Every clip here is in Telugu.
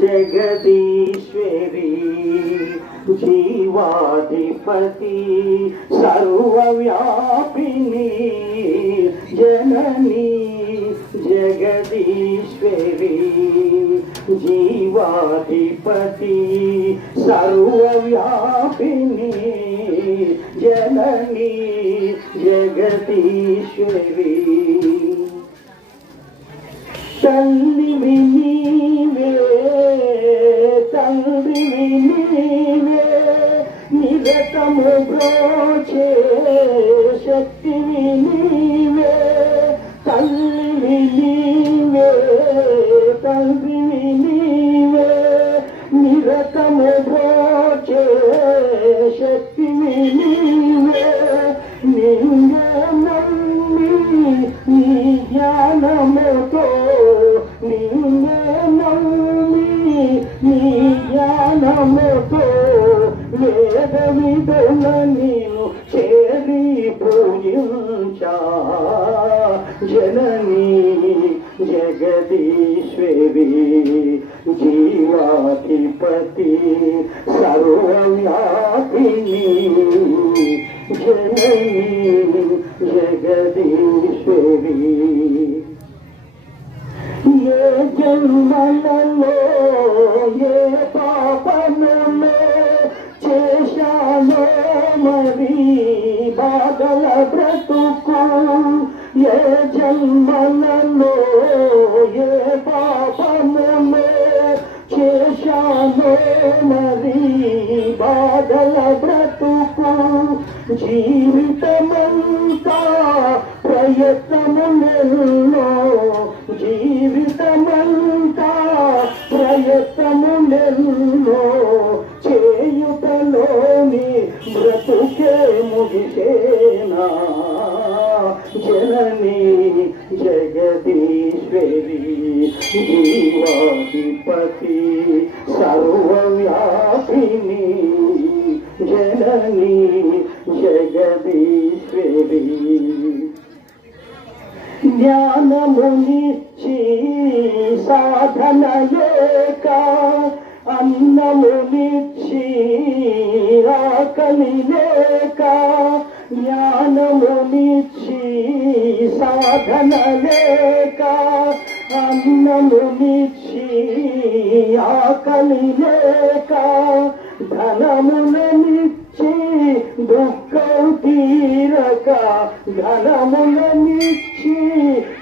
జగదీశ్వరి జీవాధిపతి సర్వవ్యాపిని జనని జగదీశ్వరి జీవాధిపతి సర్వవ్యాపిని జనని జగదీశ్వరి. తల్లివి నిరతము బ్రోచే శక్తివి నీవే తల్లివి నీవే తండ్రివి నీవే నిరతము శక్తివి నీవే నమ్మి నీ జ్ఞానముతో వేద నేను చేరి పూజించా జననీ జగదీశ్వరి జీవాధిపతి సర్వవ్యాపిని. జననీ జగదీశ్వరి ఏ జన్మలలో ఏ పాపములో మరి బాధల బ్రతుకు ఏ జన్మలలో ఏ పాపములో చేశానే మరి బాధల బ్రతుకు. జీవితమంతా ప్రయత్నములెన్నో జీవితమంతా ప్రయత్నములెన్నో జనని జగదీశ్వరి జీవాధిపతి సర్వవ్యాపిని జనని జగదీశ్వరి. జ్ఞానమునిచ్చి సాధన లేక అన్నమునిచ్చి ఆకలి లేక జ్ఞానమునిచ్చి సాధన లేక అన్నమునిచ్చి ఆకలి లేక ధనములనిచ్చి దుఃఖం తీరక ధనములనిచ్చి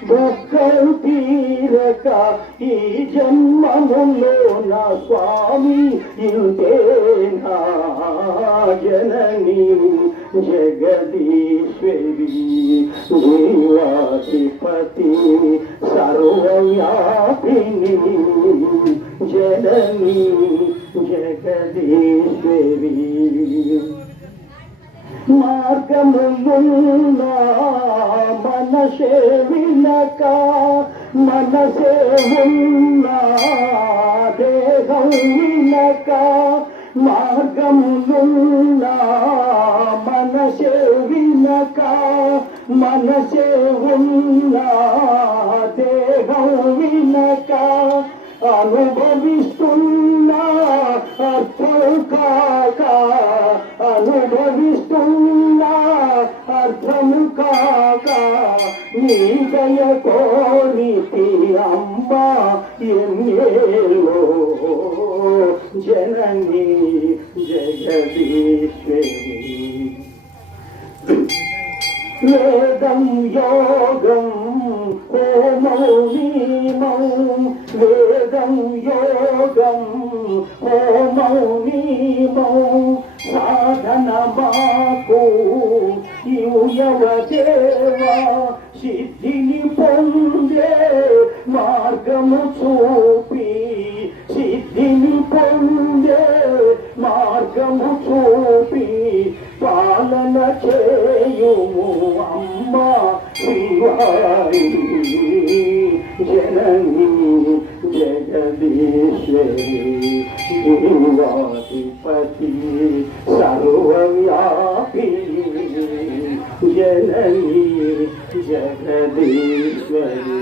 దుఃఖం తీరక ఈ జన్మములో నా స్వామి ఇంతేనా జనని జగదీశ్వరి. జీవాధిపతి సర్వవ్యాపిని. జనని జగదీశ్వరి. మార్గమున్నా మనసే వినక మనసే ఉన్నా దేహం వినక మార్గములున్నా మనసే వినక మనసే ఉన్నా దేహం వినక అనుభవిస్తున్నా అర్థం కాక అనుభవిస్తున్నా అర్థం కాక నీ దయ కోరితి అమ్మ ఎన్నేలో జనని జగదీశ్వరి. వేదం యోగం హోమౌ నీమౌ వేదం యోగం హోమౌ నీమౌ సాధన మాకు యుయవ దేవా. సిద్ధిని పొందే మార్గము చూ శ్రీవారి జనని జగదీశ్వరి జీవాధిపతి సర్వవ్యాపిని జనని జగదీశ్వరి